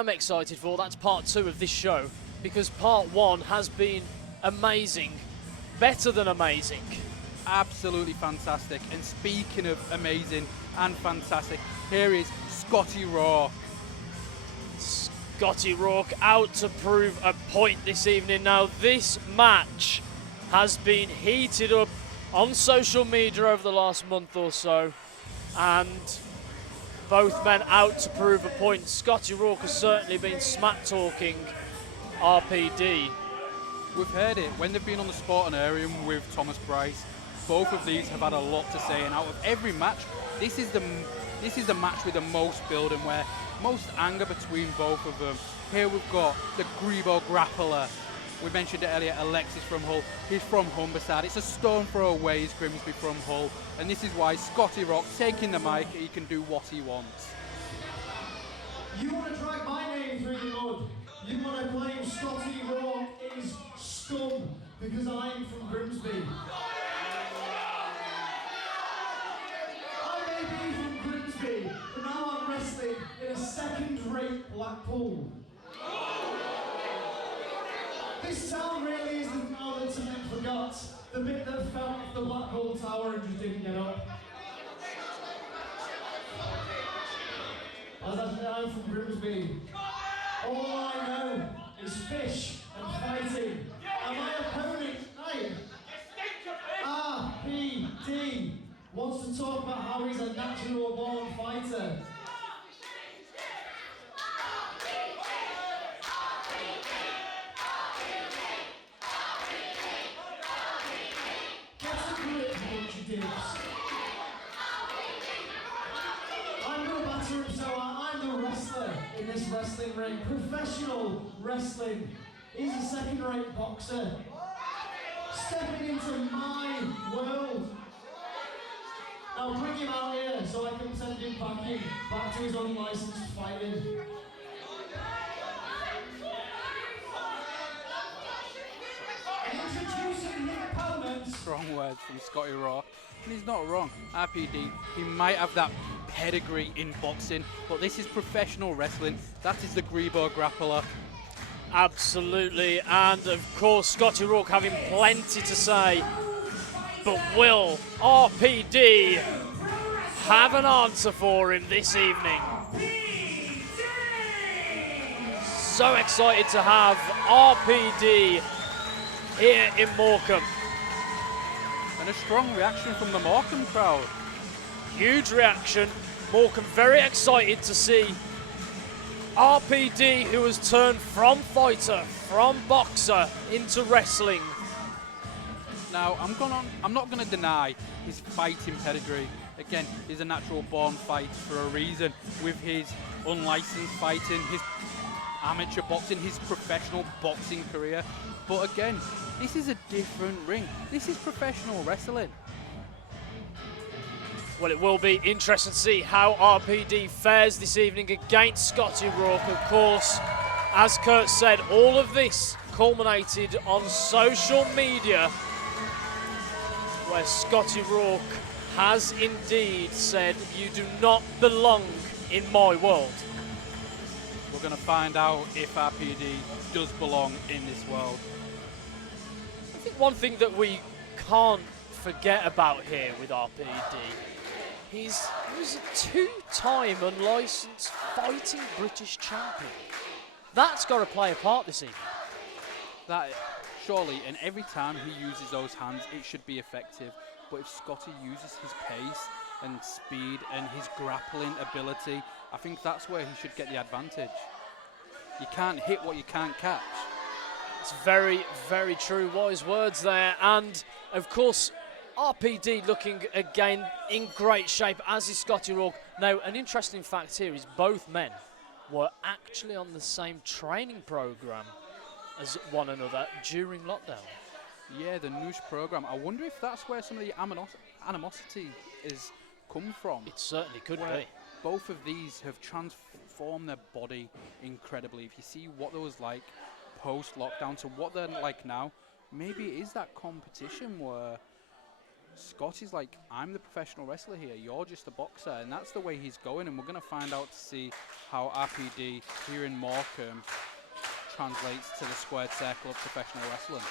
am excited for, that's part 2 of this show, because part 1 has been amazing, better than amazing. Absolutely fantastic. And speaking of amazing and fantastic, here is Scotty Rawk. Scotty Rawk out to prove a point this evening. Now, this match has been heated up on social media over the last month or so, and both men out to prove a point. Scotty Rawk has certainly been smack-talking RPD. We've heard it when they've been on the Spartanarium with Thomas Bryce. Both of these have had a lot to say, and out of every match, this is the match with the most build and where most anger between both of them. Here we've got the Grebo grappler. We mentioned it earlier, Alexis from Hull. He's from Humberside. It's a stone throw away, is Grimsby from Hull. And this is why Scotty Rawk, taking the mic, he can do what he wants. You want to drag my name through the mud. You want to claim Scotty Rawk is scum because I'm from Grimsby. I may be from Grimsby, but now I'm wrestling in a second-rate Blackpool. This town really is the town that Cement forgot. The bit that fell off the Blackpool Tower and just didn't get up. As I said, I'm from Grimsby. All I know is fish and fighting. And my opponent tonight, RPD, wants to talk about how he's a natural born fighter. Get a grip, bunch of dibs. I'm going to batter him so I'm the wrestler in this wrestling ring. Professional wrestling. He's a second-rate boxer. Stepping into my world. Now bring him out here so I can send him back to his unlicensed fighting. Introducing the opponent. Strong words from Scotty Rawk. And he's not wrong. RPD, he might have that pedigree in boxing, but this is professional wrestling. That is the Grebo grappler. Absolutely, and of course Scotty Rawk having plenty to say, but will RPD have an answer for him this evening? So excited to have RPD here in Morecambe. And a strong reaction from the Morecambe crowd. Huge reaction. Morecambe very excited to see RPD, who has turned from fighter, from boxer into wrestling. Now, I'm not going to deny his fighting pedigree. Again, he's a natural born fighter for a reason. With his unlicensed fighting, his amateur boxing, his professional boxing career. But again, this is a different ring. This is professional wrestling. Well, it will be interesting to see how RPD fares this evening against Scotty Rawk. Of course, as Kurt said, all of this culminated on social media, where Scotty Rawk has indeed said, "You do not belong in my world." We're going to find out if RPD does belong in this world. I think one thing that we can't forget about here with RPD, he was a two-time unlicensed fighting British champion. That's got to play a part this evening. That surely, and every time he uses those hands, it should be effective. But if Scotty uses his pace and speed and his grappling ability, I think that's where he should get the advantage. You can't hit what you can't catch. It's very, very true. Wise words there. And, of course, RPD looking again in great shape, as is Scotty Rawk. Now, an interesting fact here is both men were actually on the same training program as one another during lockdown. Yeah, the Noosh program. I wonder if that's where some of the animosity is come from. It certainly could be. Both of these have transformed their body incredibly. If you see what they was like post-lockdown to what they're like now, maybe it is that competition where Scotty's like, I'm the professional wrestler here, you're just a boxer, and that's the way he's going, and we're going to find out to see how RPD here in Morecambe translates to the squared circle of professional wrestling.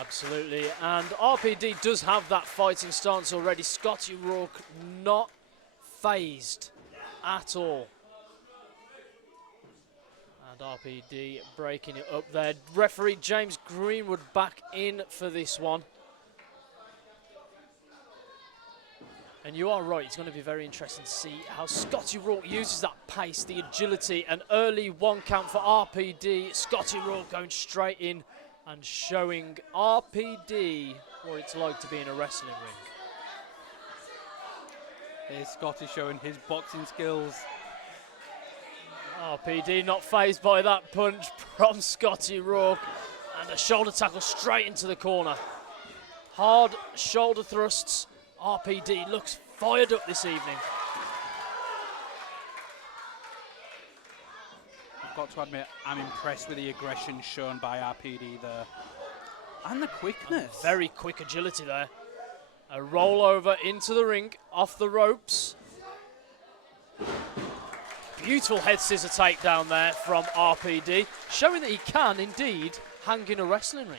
Absolutely, and RPD does have that fighting stance already. Scotty Rawk not phased at all. And RPD breaking it up there. Referee James Greenwood back in for this one. And you are right, it's going to be very interesting to see how Scotty Rawk uses that pace, the agility. An early 1 count for RPD. Scotty Rawk going straight in and showing RPD what it's like to be in a wrestling ring. Here's Scotty showing his boxing skills. RPD not phased by that punch from Scotty Rawk. And a shoulder tackle straight into the corner. Hard shoulder thrusts. RPD looks fired up this evening. I've got to admit, I'm impressed with the aggression shown by RPD there. And the quickness. And very quick agility there. A rollover into the ring, off the ropes. Beautiful head scissor takedown there from RPD, showing that he can indeed hang in a wrestling ring.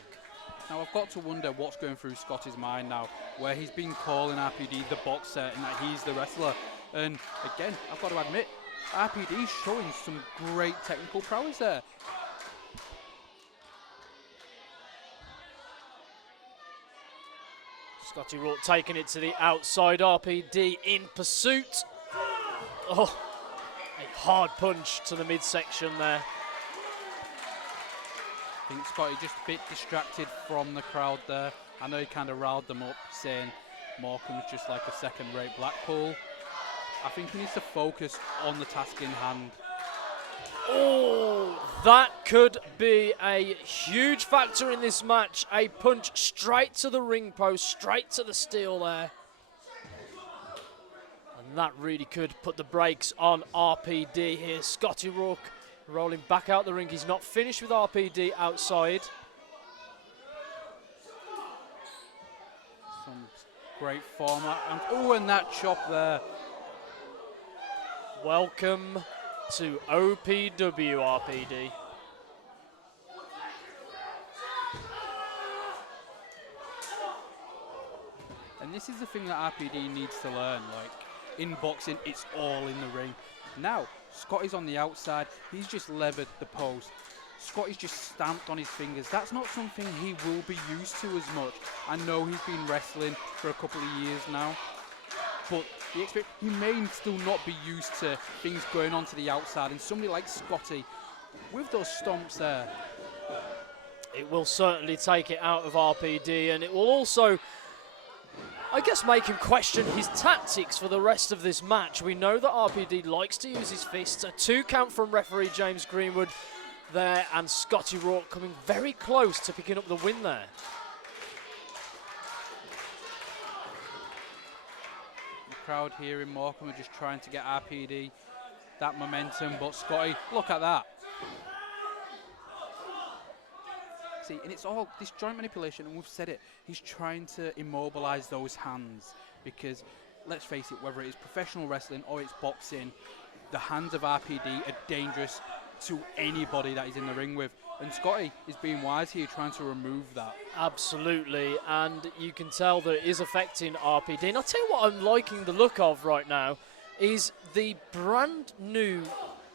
Now I've got to wonder what's going through Scotty's mind now, where he's been calling RPD the boxer and that he's the wrestler. And again, I've got to admit, RPD's showing some great technical prowess there. Scotty Rawk taking it to the outside, RPD in pursuit. Oh, a hard punch to the midsection there. I think Scotty just a bit distracted from the crowd there. I know he kind of riled them up, saying Morecambe's just like a second-rate Blackpool. I think he needs to focus on the task in hand. Oh, that could be a huge factor in this match. A punch straight to the ring post, straight to the steel there. And that really could put the brakes on RPD here. Scotty Rawk rolling back out the ring. He's not finished with RPD outside. Some great form. And, oh, and that chop there. Welcome to OPW, RPD. And this is the thing that RPD needs to learn. Like, in boxing, it's all in the ring. Now, Scotty's on the outside. He's just levered the post. Scotty's just stamped on his fingers. That's not something he will be used to as much. I know he's been wrestling for a couple of years now, but the experience, he may still not be used to things going on to the outside. And somebody like Scotty, with those stomps there, it will certainly take it out of RPD, and it will also, I guess, make him question his tactics for the rest of this match. We know that RPD likes to use his fists. A 2 count from referee James Greenwood there, and Scotty Rawk coming very close to picking up the win there. the crowd here in Morecambe are just trying to get RPD that momentum, but Scotty, look at that. See, and it's all this joint manipulation, and we've said it, he's trying to immobilize those hands, because let's face it, whether it is professional wrestling or it's boxing, the hands of RPD are dangerous to anybody that he's in the ring with. And Scotty is being wise here, trying to remove that. Absolutely, and you can tell that it is affecting RPD. And I'll tell you what I'm liking the look of right now is the brand new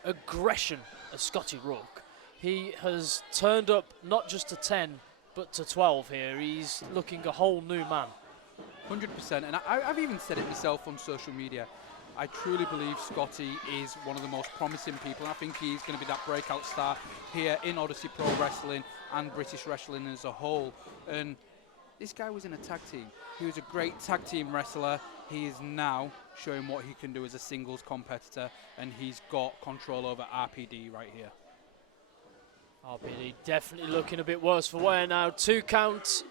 aggression of Scotty Rawk. He has turned up not just to 10, but to 12 here. He's looking a whole new man. 100%, and I've even said it myself on social media. I truly believe Scotty is one of the most promising people, and I think he's going to be that breakout star here in Odyssey Pro Wrestling and British wrestling as a whole. And this guy was in a tag team. He was a great tag team wrestler. He is now showing what he can do as a singles competitor, and he's got control over RPD right here. RPD definitely looking a bit worse for wear now. 2 count.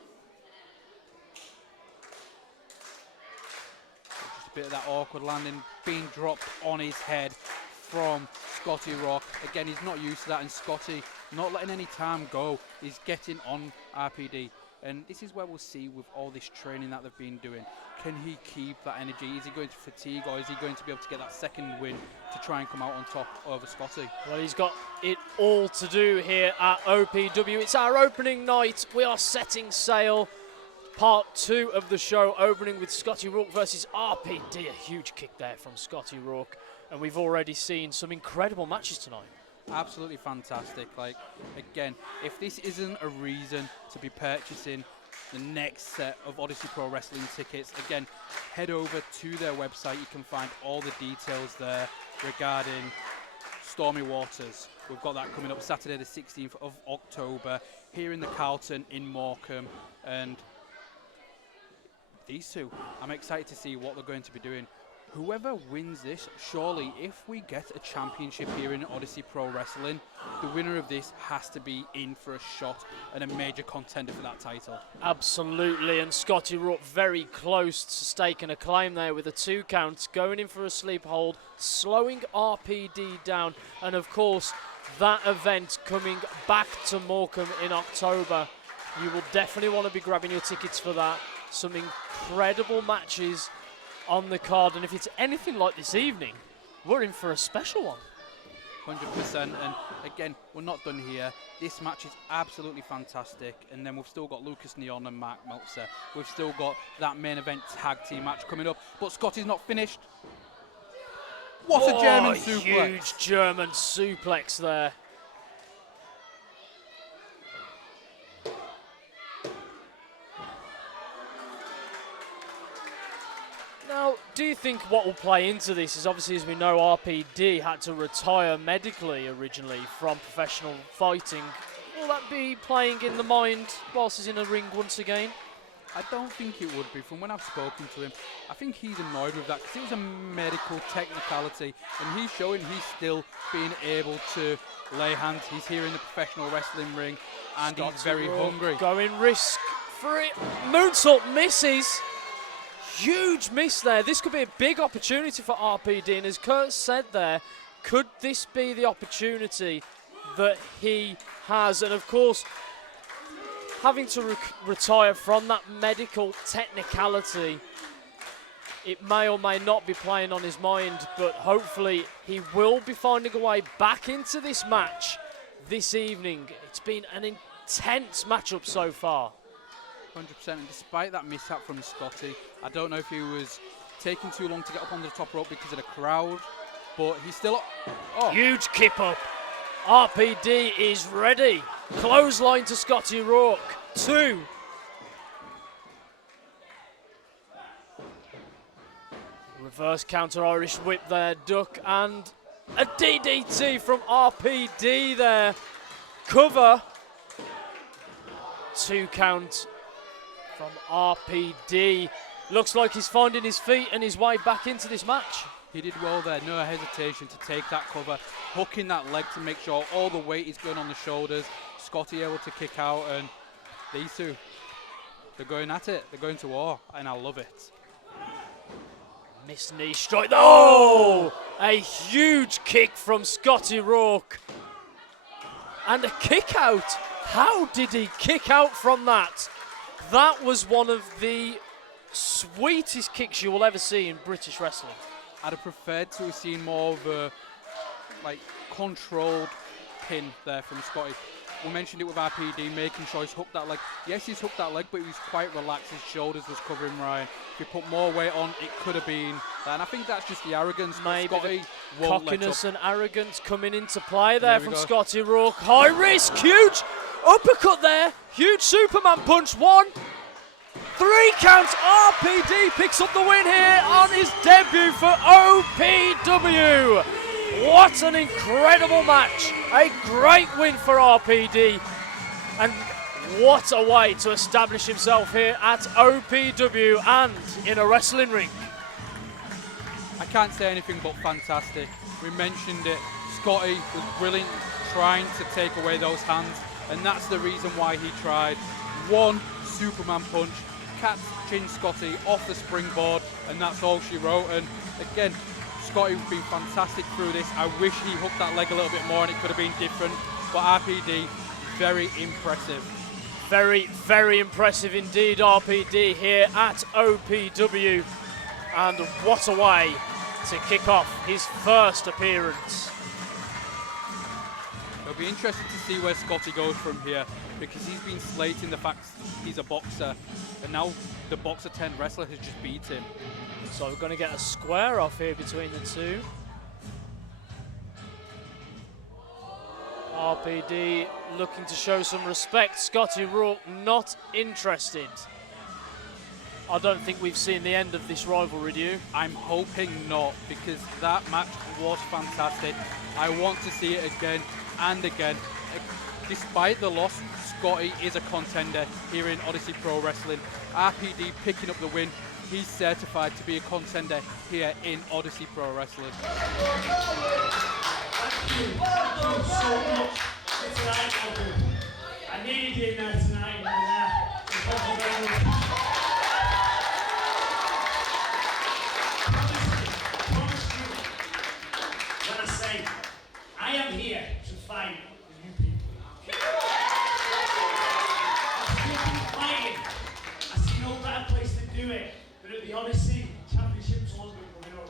Bit of that awkward landing being dropped on his head from Scotty Rawk. Again, he's not used to that, and Scotty not letting any time go. He's getting on RPD. And this is where we'll see with all this training that they've been doing, can he keep that energy? Is he going to fatigue, or is he going to be able to get that second win to try and come out on top over Scotty? Well, he's got it all to do here at OPW. It's our opening night. We are setting sail. Part 2 of the show, opening with Scotty Rawk versus RPD. A huge kick there from Scotty Rawk. And we've already seen some incredible matches tonight. Absolutely fantastic. Like, again, if this isn't a reason to be purchasing the next set of Odyssey Pro Wrestling tickets, again, head over to their website. You can find all the details there regarding Stormy Waters. We've got that coming up Saturday the 16th of October here in the Carlton in Morecambe. And these two, I'm excited to see what they're going to be doing. Whoever wins this, surely if we get a championship here in Odyssey Pro Wrestling, the winner of this has to be in for a shot and a major contender for that title. Absolutely, and Scotty Rawk very close to staking a claim there with a 2 count, going in for a sleep hold, slowing RPD down, and of course that event coming back to Morecambe in October. You will definitely want to be grabbing your tickets for that. Some incredible matches on the card, and if it's anything like this evening, we're in for a special one. 100%, and again, we're not done here. This match is absolutely fantastic, and then we've still got Lucas Neon and Mark Meltzer. We've still got that main event tag team match coming up, but Scotty's not finished. What a German suplex. Huge German suplex there. Now, do you think what will play into this is, obviously, as we know, RPD had to retire medically originally from professional fighting. Will that be playing in the mind whilst he's in a ring once again? I don't think it would be. From when I've spoken to him, I think he's annoyed with that because it was a medical technicality, and he's showing he's still being able to lay hands. He's here in the professional wrestling ring, and he's very hungry. Going risk for it. Moonsault misses. Huge miss there. This could be a big opportunity for RPD, and as Kurt said there, could this be the opportunity that he has? And of course, having to retire from that medical technicality, it may or may not be playing on his mind, but hopefully he will be finding a way back into this match this evening. It's been an intense matchup so far. 100%, and despite that mishap from Scotty, I don't know if he was taking too long to get up onto the top rope because of the crowd, but he's still up. Oh. Huge kip up. RPD is ready. Clothesline to Scotty Rawk. 2. Reverse counter Irish whip there, duck, and a DDT from RPD there. Cover. 2 count from RPD. Looks like he's finding his feet and his way back into this match. He did well there, no hesitation to take that cover, hooking that leg to make sure all the weight is going on the shoulders. Scotty able to kick out, and these two, they're going at it, they're going to war, and I love it. Miss knee strike. Oh! A huge kick from Scotty Rawk. And a kick out. How did he kick out from that? That was one of the sweetest kicks you will ever see in British wrestling. I'd have preferred to have seen more of a controlled pin there from Scotty. We mentioned it with RPD, making sure he's hooked that leg. Yes, he's hooked that leg, but he was quite relaxed. His shoulders was covering Ryan. If he put more weight on, it could have been that. And I think that's just the arrogance. Maybe Scotty the cockiness and arrogance coming into play there from go. Scotty Rawk. High risk, huge uppercut there. Huge Superman punch. 1, 3 counts. RPD picks up the win here on his debut for OPW. What an incredible match. A great win for RPD. And what a way to establish himself here at OPW and in a wrestling ring. I can't say anything but fantastic. We mentioned it. Scotty was brilliant trying to take away those hands, and that's the reason why he tried. 1 Superman punch, catching Scotty off the springboard, and that's all she wrote. And again, Scotty's been fantastic through this. I wish he hooked that leg a little bit more and it could have been different, but RPD, very impressive. Very, very impressive indeed, RPD here at OPW. And what a way to kick off his first appearance. It'll be interesting to see where Scotty goes from here, because he's been slating the fact he's a boxer, and now the Boxer 10 wrestler has just beat him. So we're going to get a square off here between the two. RPD looking to show some respect. Scotty Rawk not interested. I don't think we've seen the end of this rivalry, do you? I'm hoping not, because that match was fantastic. I want to see it again and again. Despite the loss, Scotty is a contender here in Odyssey Pro Wrestling. RPD picking up the win. He's certified to be a contender here in Odyssey Pro Wrestling. Thank you so much for tonight, Markus. I needed you in there tonight. Thank you very much. Promise you, when I say I am here to fight with you people. I'm fighting. I see no better place to do it than at the Odyssey Championship Tournament coming up.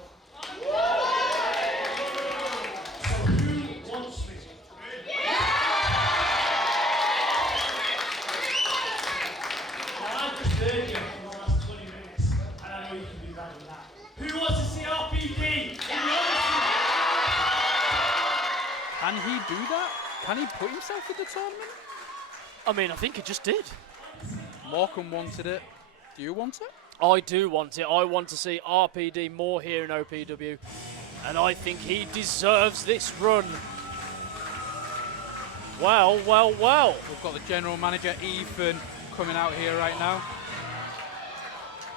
Can he do that? Can he put himself in the tournament? I mean, I think he just did. Morecambe wanted it. Do you want it? I do want it. I want to see RPD more here in OPW. And I think he deserves this run. Well, well, well. We've got the general manager, Ethan, coming out here right now.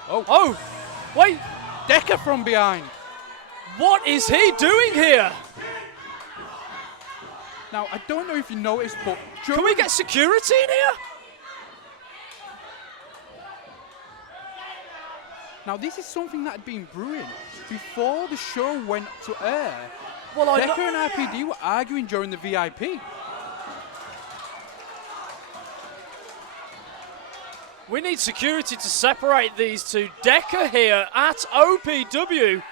Oh, Wait, Decker from behind. what is he doing here? Now, I don't know if you noticed, but Can we get security in here? now this is something that had been brewing before the show went to air. Well, I Decker know. and RPD were arguing during the VIP. We need security to separate these two. Decker here at OPW.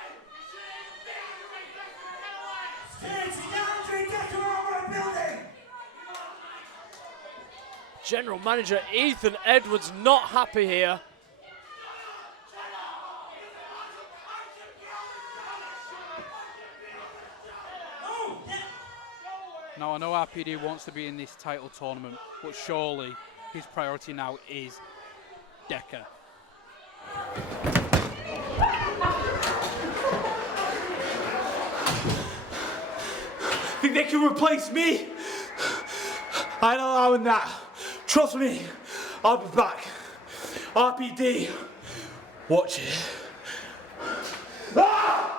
General Manager Ethan Edwards not happy here. Now, I know RPD wants to be in this title tournament, but surely his priority now is Decker. Think they can replace me? I ain't allowing that. Trust me, I'll be back. RPD, watch it. Ah!